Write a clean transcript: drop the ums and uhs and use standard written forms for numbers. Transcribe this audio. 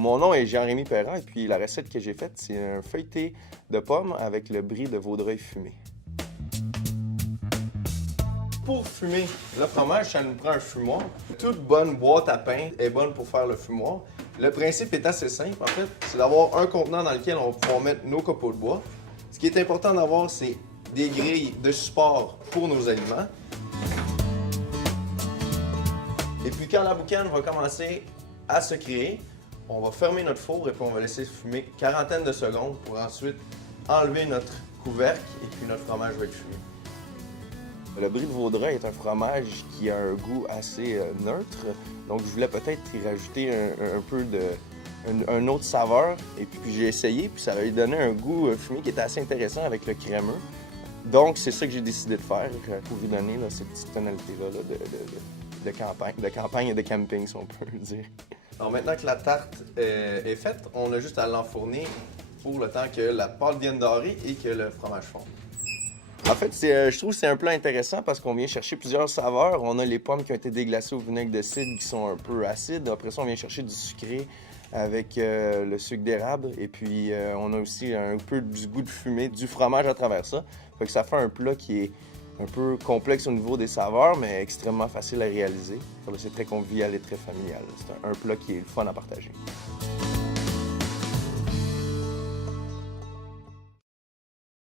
Mon nom est Jean-Rémy Perrin et puis la recette que j'ai faite, c'est un feuilleté de pommes avec le brie de Vaudreuil fumé. Pour fumer le fromage, ça nous prend un fumoir. Toute bonne boîte à pain est bonne pour faire le fumoir. Le principe est assez simple, en fait. C'est d'avoir un contenant dans lequel on va pouvoir mettre nos copeaux de bois. Ce qui est important d'avoir, c'est des grilles de support pour nos aliments. Et puis quand la boucane va commencer à se créer, on va fermer notre four et puis on va laisser fumer une quarantaine de secondes pour ensuite enlever notre couvercle et puis notre fromage va être fumé. Le brie de Vaudreuil est un fromage qui a un goût assez neutre, donc je voulais peut-être y rajouter un peu une autre saveur. Et puis j'ai essayé, puis ça avait donné un goût fumé qui était assez intéressant avec le crémeux. Donc c'est ça que j'ai décidé de faire pour lui donner là, cette petite tonalité-là de campagne et de camping, si on peut le dire. Alors maintenant que la tarte est faite, on a juste à l'enfourner pour le temps que la pâte vienne dorer et que le fromage fonde. En fait, je trouve que c'est un plat intéressant parce qu'on vient chercher plusieurs saveurs. On a les pommes qui ont été déglacées au vinaigre de cidre qui sont un peu acides. Après ça, on vient chercher du sucré avec le sucre d'érable. Et puis, on a aussi un peu du goût de fumée, du fromage à travers ça. Fait que ça fait un plat qui est un peu complexe au niveau des saveurs, mais extrêmement facile à réaliser. C'est très convivial et très familial. C'est un plat qui est le fun à partager.